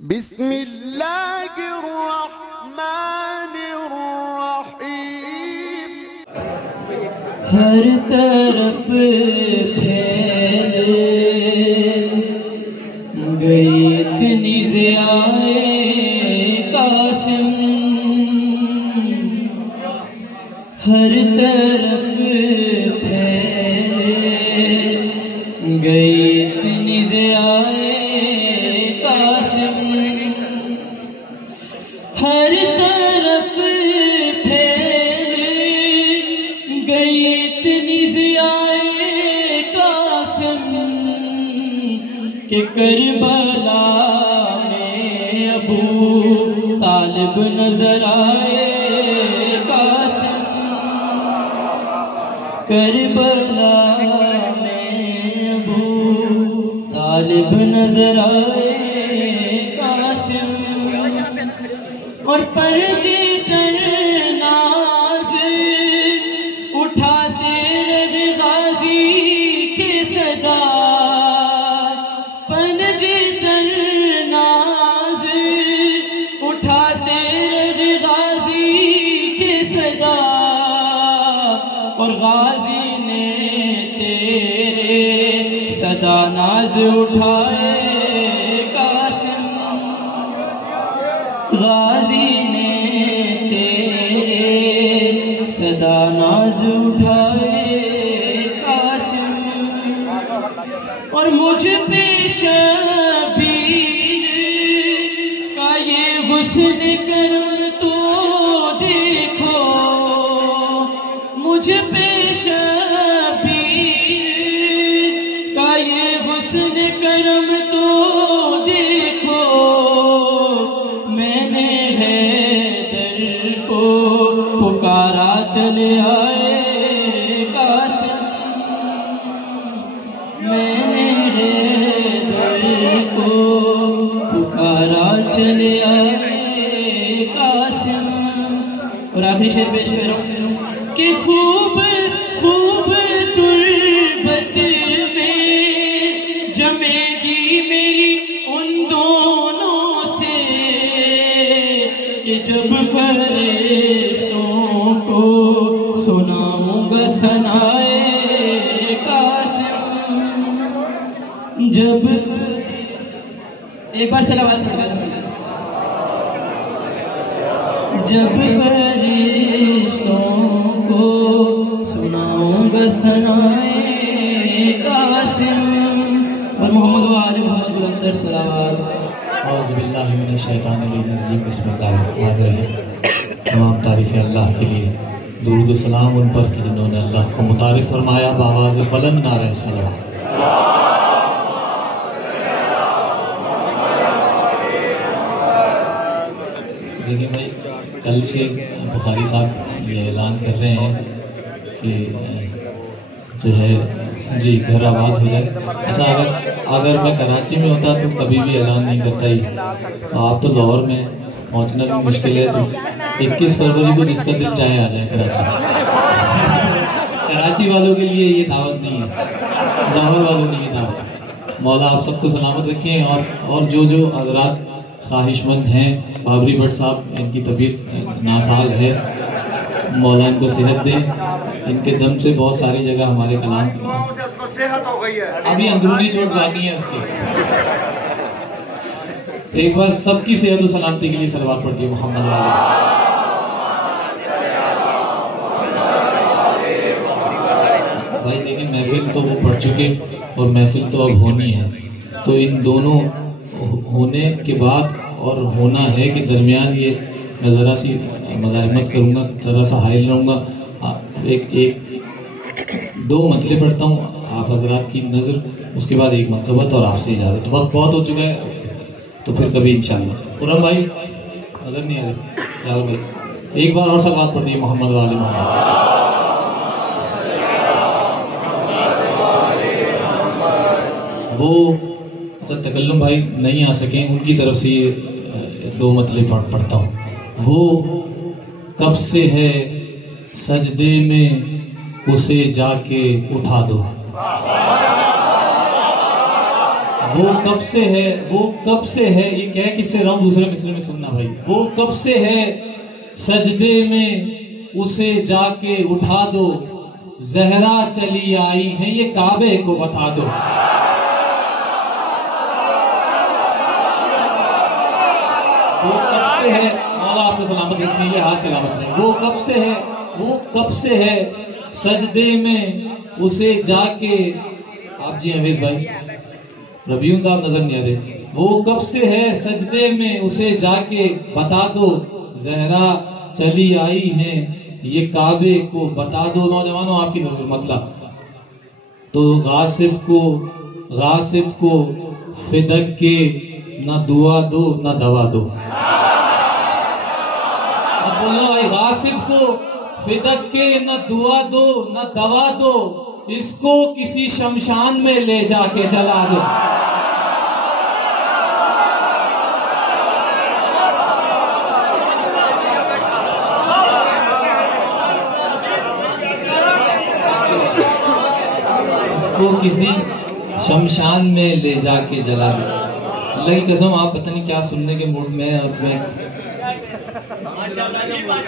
بسم اللہ الرحمن الرحیم۔ ہر طرف پھیل گئی اتنی ضیائے قاسم، ہر طرف پھیل گئی اتنی ضیائے قاسم، ہر طرف پھیل گئی اتنی ضیائے قاسم کہ کربلا میں ابو طالب نظر آئے قاسم، کربلا میں ابو طالب نظر آئے قاسم، اور پرچے تر ناز اٹھاتے رہے غازی کے صدا، پرچے تر ناز اٹھاتے رہے غازی کے صدا، اور غازی نے تیرے صدا ناز اٹھائے قاسم، غازی نے تیرے صدا ناز اٹھائے قاسم، اور مجھ پہ شبیر کا یہ حسن کرم تو دیکھو، مجھ پہ شبیر کا یہ حسن کرم تو دیکھو، میں نے حیدر کو پکارا چلے آئے قاسم، میں نے حیدر کو پکارا چلے آئے قاسم، اور آخری شعر پیش کرو کہ خوب خوب تربت میں جمے گی میری ان دونوں سے، کہ جب فرشتوں کو سناؤں گا ثنائے قاسم، جب ایک بار صلوات پڑھ، جب فرشتوں کو سناؤں گا ثنائے قاسم، اور محمد و آل محمد بلندر صلوات۔ اعوذ باللہ من الشیطان الرجیم، بسم اللہ الرحمن الرحیم۔ تمام تعریف اللہ کے لیے، درود و سلام ان پر کہ جنہوں نے اللہ کو متعارف فرمایا بآواز بلند نعرہ صلوات۔ دیکھیں بھائی، کل سے بخاری صاحب یہ اعلان کر رہے ہیں کہ جو ہے جی گھر آباد ہو جائے۔ اچھا، اگر میں کراچی میں ہوتا تو کبھی بھی اعلان نہیں کرتا ہی، آپ تو لاہور میں پہنچنا بھی مشکل ہے، تو 21 فروری کو جس کا دل چاہے آ جائے کراچی۔ کراچی والوں کے لیے یہ دعوت نہیں ہے، لاہور والوں کے لیے دعوت۔ مولا آپ سب کو سلامت رکھیں، اور جو حضرات خواہش مند ہیں، بابری بھٹ صاحب ان کی طبیعت ناساز ہے، مولا ان کو صحت دے، ان کے دم سے بہت ساری جگہ ہمارے کلام ابھی اندرونی چوٹ باقی ہے اس کی۔ ایک بار سب کی صحت و سلامتی کے لیے صلوات پڑھتی ہے محمد علیہ۔ بھائی دیکھیں، محفل تو وہ پڑھ چکے اور محفل تو اب ہونی ہے، تو ان دونوں ہونے کے بعد اور ہونا ہے کہ درمیان یہ میں ذرا سی مزاحمت کروں گا، ذرا سا حائل رہوں گا، ایک دو مطلب پڑھتا ہوں آپ حضرات کی نظر، اس کے بعد ایک مرتبت اور آپ سے اجازت۔ وقت بہت ہو چکا ہے، تو پھر کبھی انشاءاللہ۔ قرآن بھائی نظر نہیں آ رہی، راہل بھائی ایک بار اور سلوات پڑھ دیے محمد والے محمد۔ وہ اچھا تکلم بھائی نہیں آ سکیں، ان کی طرف سے یہ دو مطلب پڑھتا ہوں۔ وہ کب سے ہے سجدے میں اسے جا کے اٹھا دو، وہ کب سے ہے، وہ کب سے ہے، یہ کہہ کس سے رہا ہوں دوسرے مصرے میں سننا بھائی. وہ کب سے ہے سجدے میں اسے جا کے اٹھا دو، زہرا چلی آئی ہیں یہ کعبے کو بتا دو. وہ کب سے ہے، مولا آپ کو سلامت رکھیں، یہ ہاتھ سلامت رہے. وہ کب سے ہے، وہ کب سے ہے سجدے میں اسے جا کے، آپ جی اویس بھائی ربیون صاحب نظر نہیں آ رہے. وہ کب سے ہے سجدے میں اسے جا کے بتا دو، زہرا چلی آئی ہیں یہ کعبے کو بتا دو. نوجوانوں آپ کی نظر مطلب تو غاصب کو فدق کے نہ دعا دو نہ دوا دو. اب بولو غاصب کو فدق کے نہ دعا دو نہ دوا دو، اس کو کسی شمشان میں لے جا کے جلا دو. کو کسی شمشان میں لے جا کے جلا دو. اللہ کی قسم آپ پتہ نہیں کیا سننے کے موڈ میں اور میں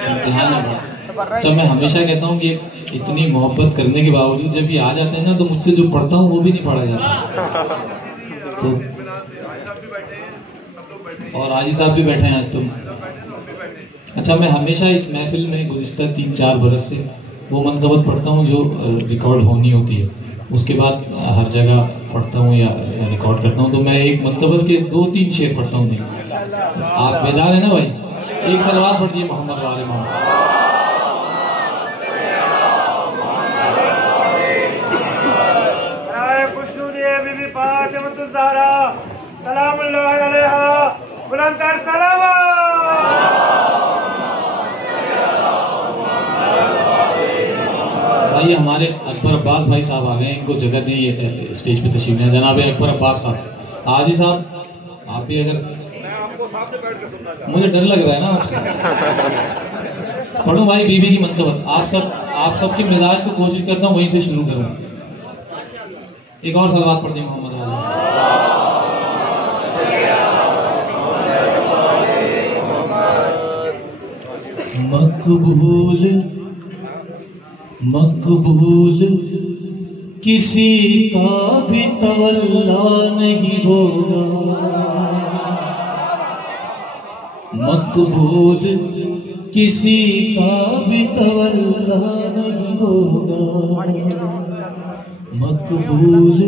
امتحان ہے. اچھا میں ہمیشہ کہتا ہوں کہ اتنی محبت کرنے کے باوجود جب یہ آ جاتے ہیں نا تو مجھ سے جو پڑھتا ہوں وہ بھی نہیں پڑھا جاتا. تو اور حاجی صاحب بھی بیٹھے ہیں آج تم. اچھا میں ہمیشہ اس محفل میں گزشتہ 3-4 برس سے وہ منقبت پڑھتا ہوں جو ریکارڈ ہونی ہوتی ہے، اس کے بعد ہر جگہ پڑھتا ہوں یا ریکارڈ کرتا ہوں. تو میں ایک منقبت کے 2-3 شعر پڑھتا ہوں. نہیں آپ بیدار ہیں نا بھائی؟ ایک صلوات پڑھ دیے محمد وآل محمد. سلام اللہ علیہ بلندر سلام. بھائی ہمارے اکبر عباس بھائی صاحب آ گئے ہیں، ان کو جگہ دیں، یہ اسٹیج پہ تشریف لیں. جناب اکبر عباس صاحب، حاجی صاحب آپ بھی اگر، مجھے ڈر لگ رہا ہے نا آپ سے. پڑھوں بھائی بی بی کی منقبت. آپ سب کی مزاج کو کوشش کرتا ہوں وہیں سے شروع کروں. ایک اور صلوات پڑھ دیں محمد والا. مقبول کسی کا بھی تولا نہیں ہوگا، مقبول کسی کا بھی تولا نہیں ہوگا، مقبول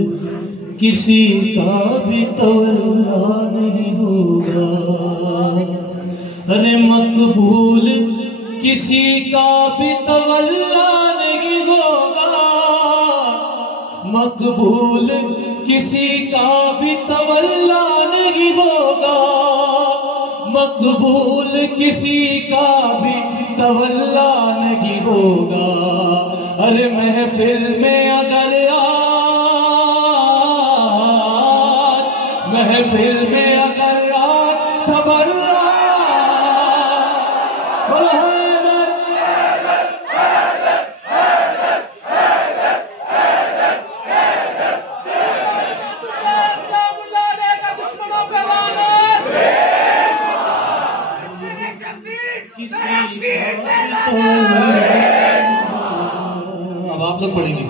کسی کا بھی تولا نہیں ہوگا. ارے مقبول کسی کا بھی تولا نہیں ہوگا، مقبول کسی کا بھی تولا نہیں ہوگا، مقبول کسی کا بھی تولا نہیں ہوگا. ارے محفل میں اگر محفل میں اگر تبرا اب آپ لوگ پڑھیں گے.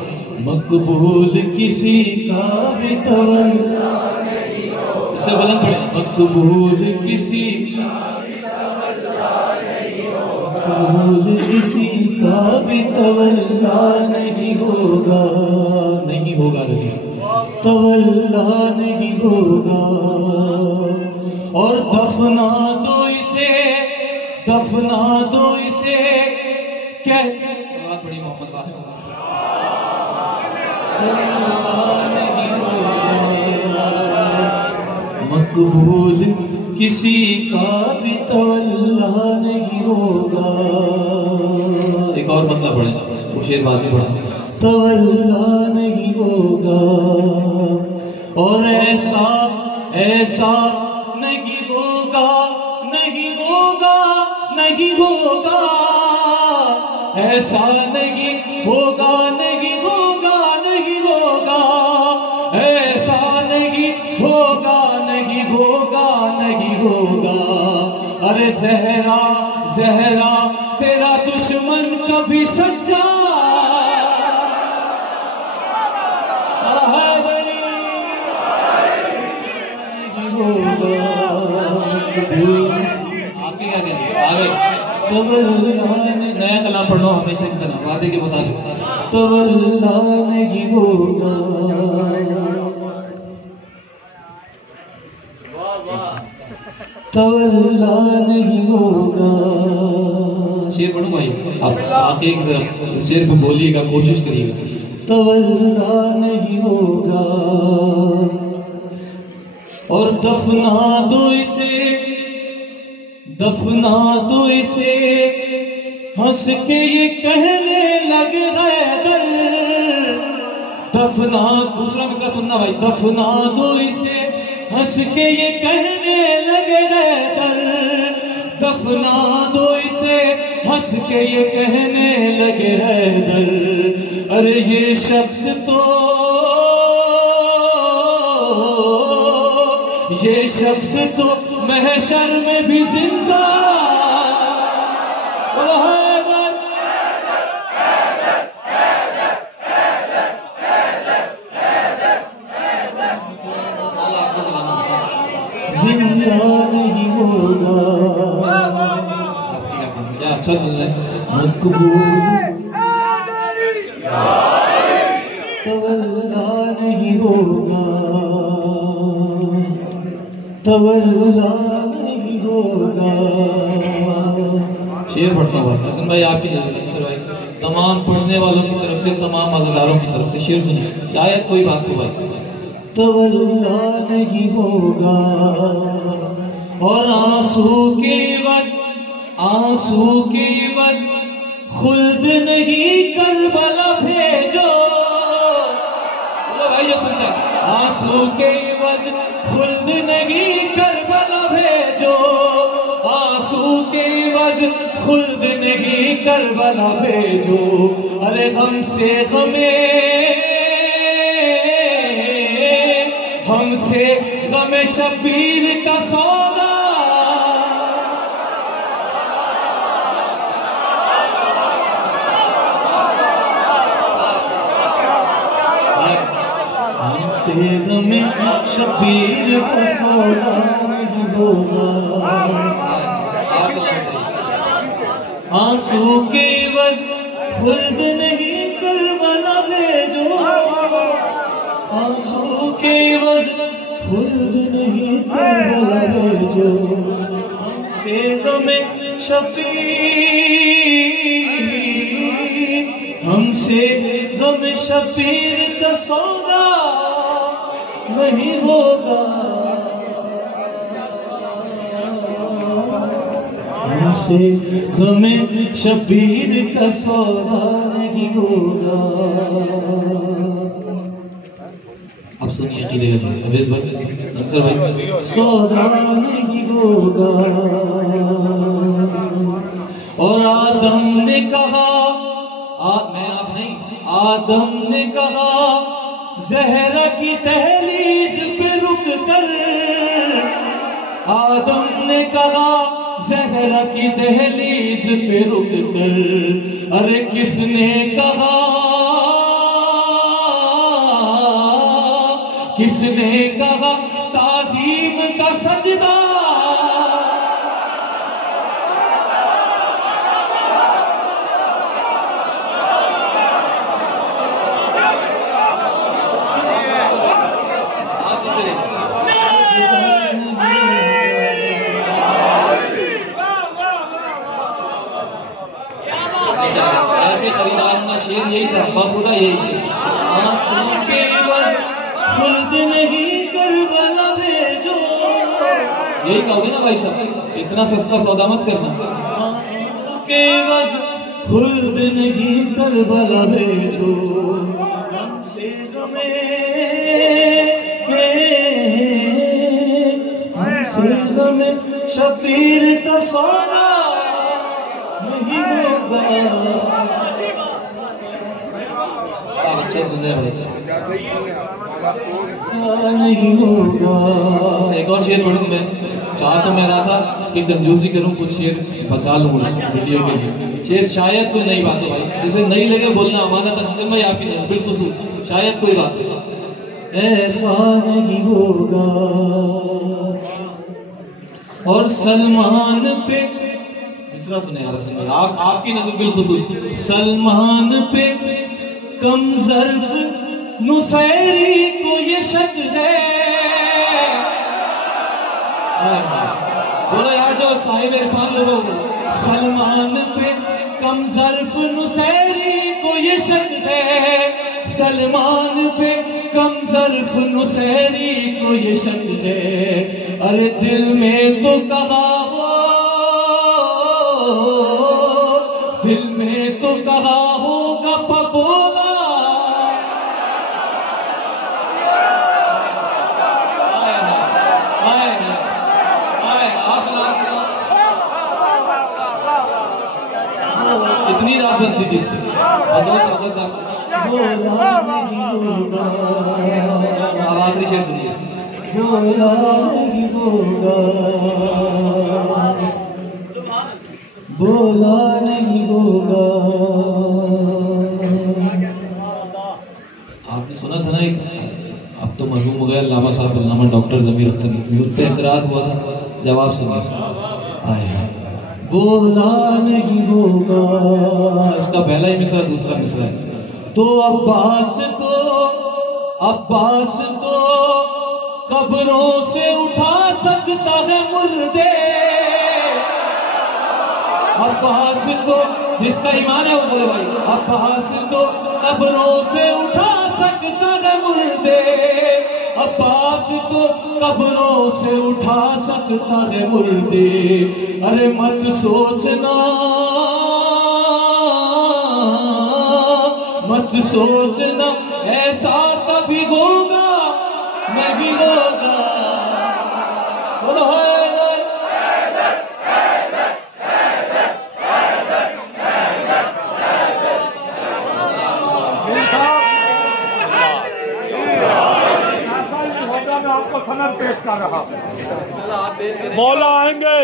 مقبول کسی کا بھی تولا، اس سے بلند پڑھیں. مقبول کسی مقبول کسی کا بھی تولا نہیں ہوگا، نہیں ہوگا تولا نہیں ہوگا. اور دفنا دو اسے، دفنا دو اسے بڑی محمد مقبول کسی کا بھی تولا نہیں ہوگا. ایک اور مطلب پڑھیں، وہ شعر بعد میں پڑھیں. تولا نہیں ہوگا اور ایسا ایسا نہیں ہوگا، نہیں ہوگا، نہیں ہوگا، ایسا نہیں ہوگا، نہیں ہوگا، نہیں ہوگا، ایسا نہیں ہوگا. ہوگا. ارے زہرا زہرا تیرا دشمن کبھی سچا نیا کلام پڑھنا ہمیشہ کلام وعدے کے مطابق. تولا نہیں ہوگا تولا نہیں ہوگا. شعر پڑھو بھائی آپ آخری کی طرف شعر کو بولیے گا کوشش کریے گا. تولا نہیں ہوگا اور دفنا دو اسے ہنس کے یہ کہنے لگ حیدر. دفنا دوسرا مسئلہ سننا بھائی. دفنا دو اسے ہنس کے یہ کہنے لگ حیدر. دفنا دو اسے ہنس کے یہ کہنے لگ حیدر. ارے یہ شخص تو محشر میں بھی زندہ. زندہ نہیں ہوگا. اچھا سن رہے مقبول تولا نہیں ہوگا تولا نہیں ہوگا. شعر پڑھتا ہوں بھائی حسن بھائی آپ کی تمام پڑھنے والوں کی طرف سے تمام عزاداروں کی طرف سے شعر سنیے شاید کوئی بات ہو بھائی. تولا نہیں ہوگا اور آنسو کے عوض خلد نہیں کربلا بھیجو. بھائی یہ سنتا ہے. آنسو کے عوض خلد نہیں کربلا بھیجو. آنسو کے عوض خلد نہیں کربلا بھیجو. ارے ہم سے غم شبیر کا سودا. ہم سے غم شبیر کا سودا نہیں ہوگا. آنسو کے عوض خلد نہیں کربلا بھیجو. آنسو کے عوض خلد نہیں کربلا بھیجو. ہم سے غم شبیر کا سودا نہیں ہوگا. ہم سے غم شبیر کا سودا نہیں ہوگا. اب سنیے عقیدے کا جواب اویس بھائی انصر بھائی. سودا نہیں ہوگا اور آدم نے کہا میں آپ نہیں آدم نے کہا زہرا کی دہلیز پہ رک کر. آدم نے کہا زہرا کی دہلیز پہ رک کر. ارے کس نے کہا تعظیم کا سجدہ. ایسے خریدار کا شعر یہی تھا بخدا یہی شعر. آنسو کے عوض خلد نہیں کربلا بھیجو. یہی کہو گے نا بھائی صاحب اتنا سستا سودا مت کرنا. آنسو کے عوض خلد نہیں کربلا بھیجو. ہم سے غم شبیر کا سودا نہیں ہوگا. اچھا سن رہے بھائی نہیں ہوگا. ایک اور شعر پڑھوں میں. چاہ تو میں رہا تھا کہ کنجوسی کروں, کچھ شعر بچا لوں نا ویڈیو کے لیے. شعر شاید کوئی نئی بات ہو بھائی, جسے نہیں لگے بولنا امانت ہے. حسن بھائی آپ کی نہیں, بالخصوص شاید کوئی بات ہو. ایسا نہیں ہوگا اور سلمان پہ مصرع سنے یار حسن بھائی, آپ کی نظر بالخصوص. سلمان پہ کم ظرف نصیری کو یہ شک ہے. بولو یار جو صاحب عرفان لوگوں کو. سلمان پہ کم ظرف نصیری کو یہ شک ہے. سلمان پہ کم ظرف نصیری کو یہ شک ہے. ارے دل میں تو کہا ہو, دل میں تو کہا ہوگا پبولا. اتنی رات بنتی تھی اب آخری شعر سنیے. بولا نہیں ہوگا, بولا نہیں ہوگا. آپ نے سنا تھا نا ایک, اب تو مرحوم ہو گیا علامہ صاحب علامہ ڈاکٹر ضمیر اختر, ان پہ اعتراض ہوا تھا, جواب سنیے. بولا نہیں ہوگا, اس کا پہلا ہی مصرع دوسرا مصرع ہے. تو عباس تو قبروں سے اٹھا سکتا ہے مردے. عباس تو جس کا ایمان ہے وہ بولے بھائی. عباس تو قبروں سے اٹھا سکتا ہے مردے. عباس تو قبروں سے اٹھا سکتا ہے مردے. ارے مت سوچنا, مت سوچنا ایسا کبھی ہوگا نہیں ہوگا. بولو سند پیش کر رہا. مولا آئیں گے,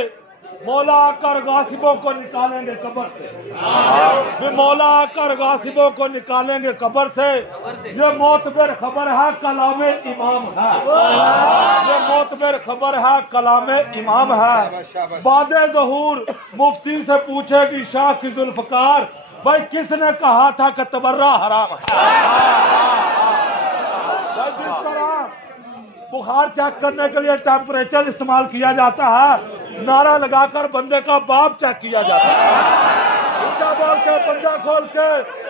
مولا آ کر غاصبوں کو نکالیں گے قبر سے. مولا آ کر غاصبوں کو نکالیں گے قبر سے. یہ معتبر خبر ہے کلام امام ہے. یہ معتبر خبر ہے کلام امام ہے. بعد ظہور مفتی سے پوچھے گی شاہ کی ذوالفقار, بھائی کس نے کہا تھا کہ تبرہ حرام ہے. جس طرح بخار چیک کرنے کے لیے ٹیمپریچر استعمال کیا جاتا ہے, نعرہ لگا کر بندے کا باپ چیک کیا جاتا ہے. اونچا بول کے, پنجہ کھول کے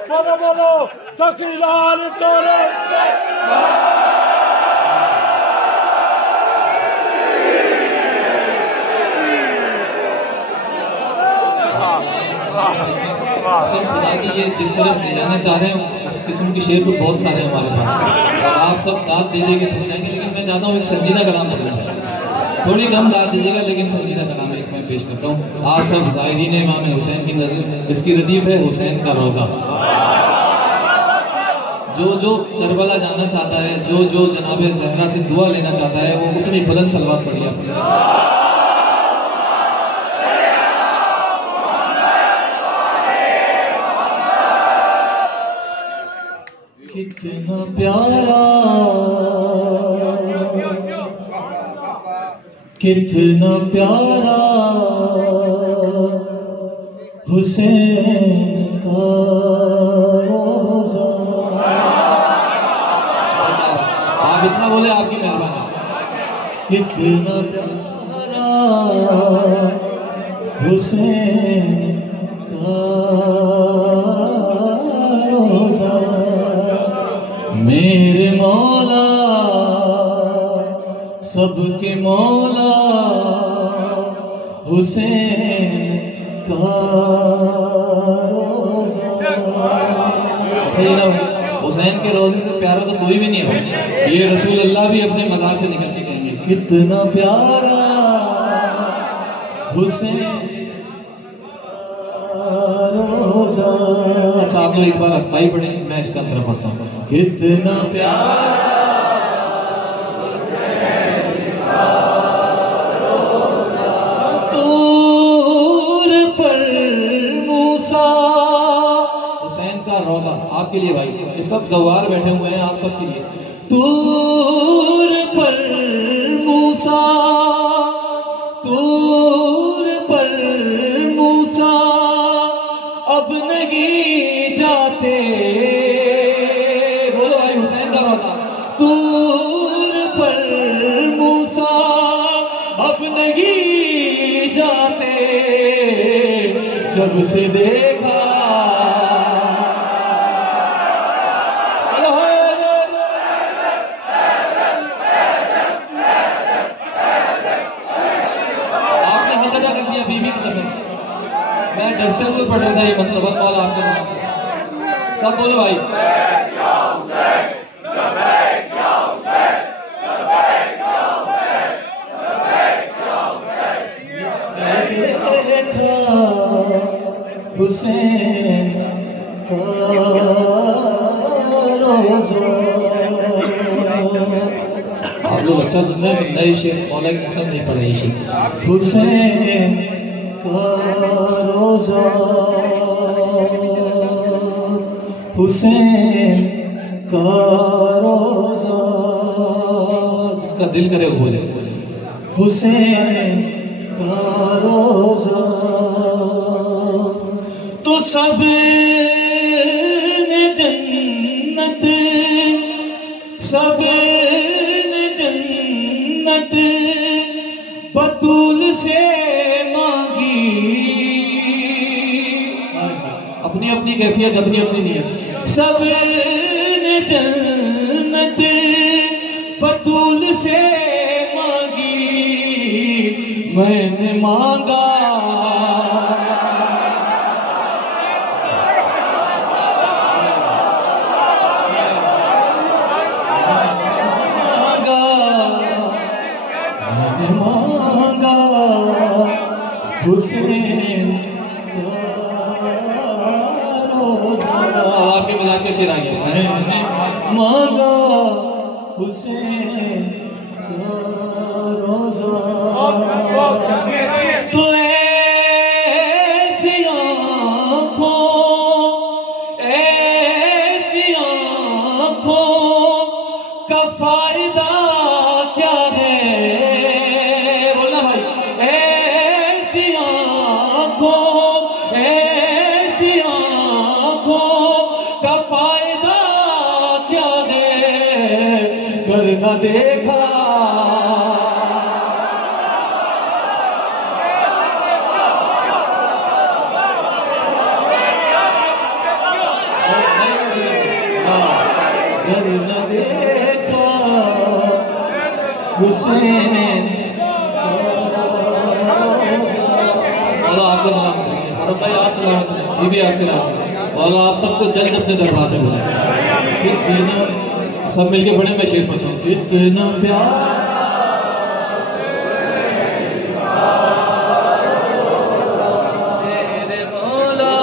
بولو بولو سخی لال تورے. خدا کی یہ جس طرح لے جانا چاہ رہے ہیں اس قسم کے شعر تو بہت سارے ہمارے پاس, اور آپ سب داد دیجیے گا پھر جائیں گے. لیکن میں چاہتا ہوں ایک سنجیدہ کلام بتانا, تھوڑی کم داد دیجیے گا لیکن سنجیدہ کلام ایک میں پیش کرتا ہوں. آپ سب زائرین امام حسین کی نظر, اس کی ردیف ہے حسین کا روزہ. جو کربلا جانا چاہتا ہے, جو جناب زہرا سے دعا لینا چاہتا ہے, وہ اتنی بلند صلوات پڑھی آپ. کتنا پیارا, کتنا پیارا حسین کا روزہ. آپ اتنا بولے آپ کی مہربانی. کتنا پیارا حسین کا روزہ. میرے مولا سب کے مولا حسین کا روزہ. حسین کے روزے سے پیارا تو کوئی بھی نہیں ہے. یہ رسول اللہ بھی اپنے مزار سے نکل کے کہیں گے کتنا پیارا حسین روزہ. اچھا آپ لوگ ایک بار استائی پڑھیں, میں اس کا طرف پڑھتا ہوں. کتنا پیارا آپ کے لیے بھائی، یہ سب زوار بیٹھے ہوئے ہیں آپ سب کے لیے. طور پر موسیٰ، طور پر موسیٰ اب نہیں جاتے. بولو بھائی حسین کا روتا. طور پر موسیٰ اب نہیں جاتے، جب سے دیکھا میں ڈرتے ہوئے پڑھ رہا تھا یہ مطلب مولا آپ کے سامنے. سب بولو بھائی. حسین کا روزہ. آپ لوگ اچھا سن رہے ہیں، نئے شعر مولا کی قسم نہیں پڑھے یہ شعر. حسین کا روزہ، حسین کا روزہ، جس کا دل کرے وہ بولے. حسین کا روزہ تو سب نے جنت، سب نے جنت بطول سے اپنی اپنی کیفیت، اپنی اپنی نیت. سب نے جنت بطول سے مانگی، میں نے مانگا حسین کا روزہ. آپ کے مزاج کے شعر آگے. مانگا حسین کا روزہ تو ایسی آنکھوں، ایسی آنکھوں کا فائدہ کیا ہے. بولنا بھائی. ایسی آنکھوں کا فائدہ کیا ہے، گر نہ دیکھا گر نہ دیکھا حسین. آپ کو سلامت رکھیں. فاروق بھائی آپ سلامت رکھیں. یہ بھی آپ سلامت رکھیں. اور آپ سب کو جلد اپنے دربار میں بلائیں. اتنا سب مل کے پڑھیں. میں شعر پڑھتا ہوں. اتنا پیار میرے مولا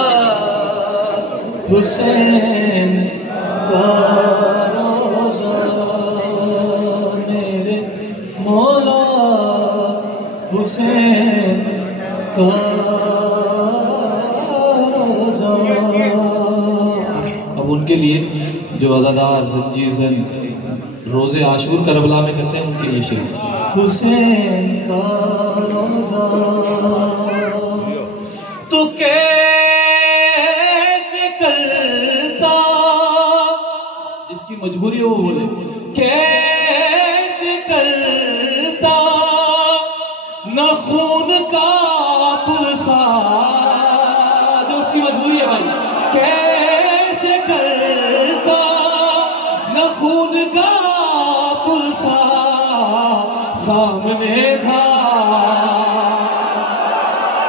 حسین کا روزہ، میرے مولا حسین کا روزہ. اب ان کے لیے جو عزادار زنجیر زن روزے عاشور کربلا میں کرتے ہیں ان کے لیے شعر. حسین کا روزہ تو کیسے کرتا، جس کی مجبوری ہو وہ بولے. کیسے کرتا نہ خون کا پلسا، جو اس کی مجبوری ہے بھائی. کیسے کرتا نہ خون کا پلسا سامنے تھا.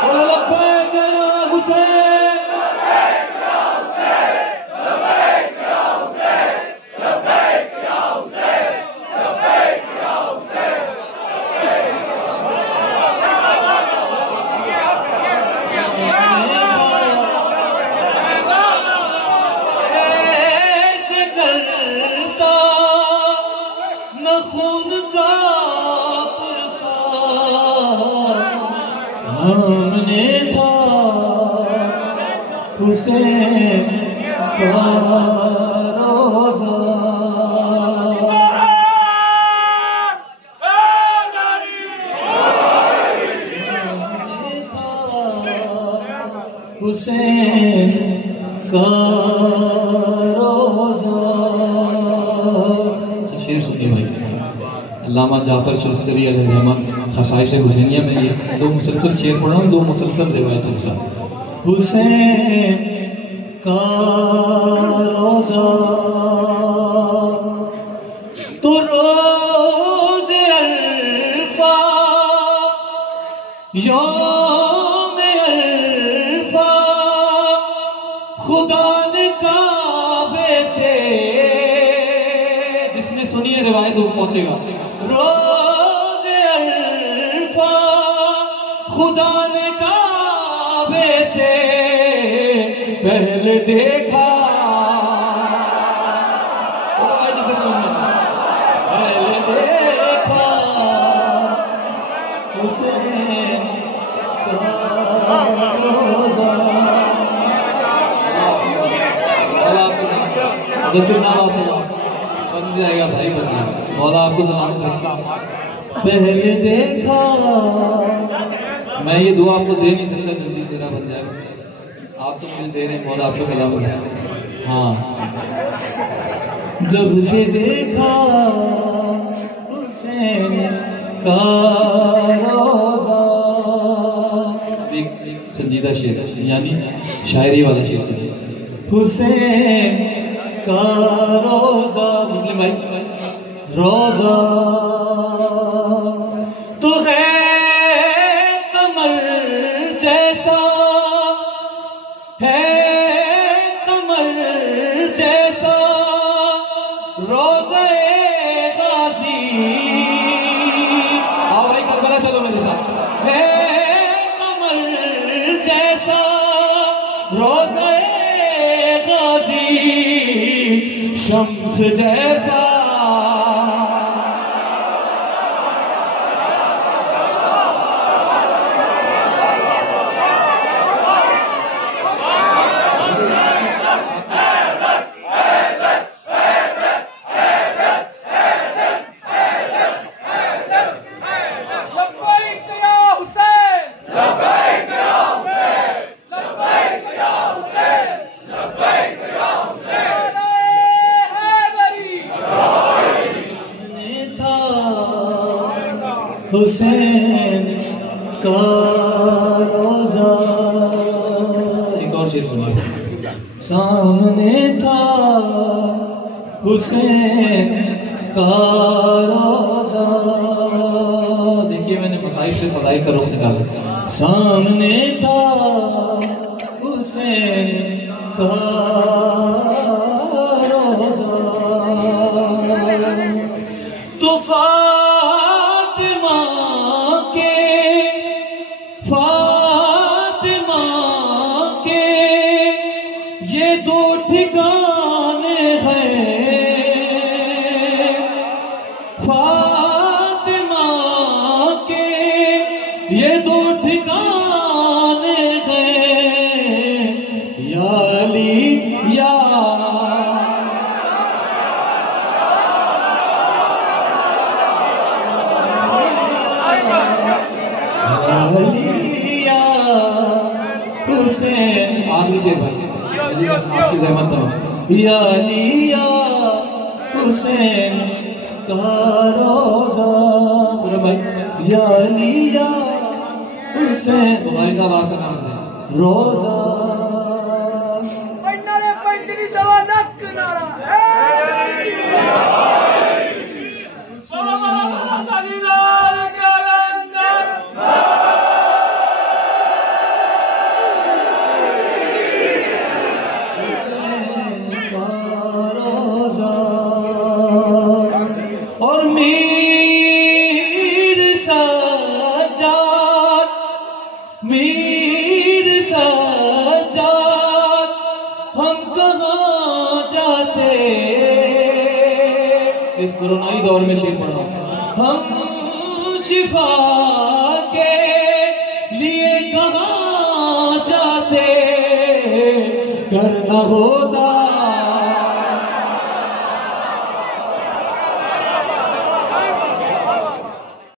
لبیک یا حسین، لبیک یا حسین، لبیک یا حسین، لبیک یا حسین، لبیک یا حسین. ایسے کرتا نہ خون کا پرسا سامنے تھا حسین کا روزہ حسین کا روزہ. شعر سنیے بھائی. علامہ جعفر شستری علیہ الرحمہ خصائص حسینیہ میں یہ دو مسلسل شعر پڑھ رہا ہوں، دو مسلسل روایتوں کے ساتھ. حسین کا روزہ تو روز الفا یوم الفا خدا نے کعبے سے، جس نے سنی ہے روایت وہ پہنچے گا. روز الفا خدا نے کعبے سے پہلے دیکھا، پہلے دیکھا حسین کا روزہ. دستر صاحب آپ سلام بن جائے گا بھائی، بن جائے گا. مولا آپ کو سلام سے پہلے دیکھا. میں یہ دعا آپ کو دے نہیں سکتا جلدی سے، نہ بن جائے گا. آپ تو مجھے دے رہے ہیں. مولا آپ کو سلام سے. ہاں جب سے دیکھا حسین کا روزہ. ایک سنجیدہ شعر یعنی شاعری والا شعر سنیے. حسین کا روزہ. مسلم بھائی روزہ تو ہے کمر جیسا، ہے کمر جیسا روزہ غازی. آؤ بھائی کربلا چلو میرے ساتھ. ہے کمر جیسا روزہ غازی، شمس جیسا حسین کا روزہ. ایک اور شعر سنیے. سامنے تھا حسین کا روزہ. دیکھیے میں نے مصائب سے فضائل کا رخ نکالا. سامنے تھا حسین کا روزہ تو فاطمہ کے یہ دو ٹھکانے ہیں. فاطمہ کے یہ دو ٹھکانے ہیں. یا علی یا حسین. آخری شعر بھائی آپ کی زحمت دو. یا علی یا حسین کا روزہ. بھائی یا علی یا حسین. بخاری صاحب آپ سے نام سے روزہ. اور میر سجاد ہم کہاں جاتے. اس کورونائی دور میں شعر پڑھا. ہم شفا کے لیے کہاں جاتے. گر نہ ہوتا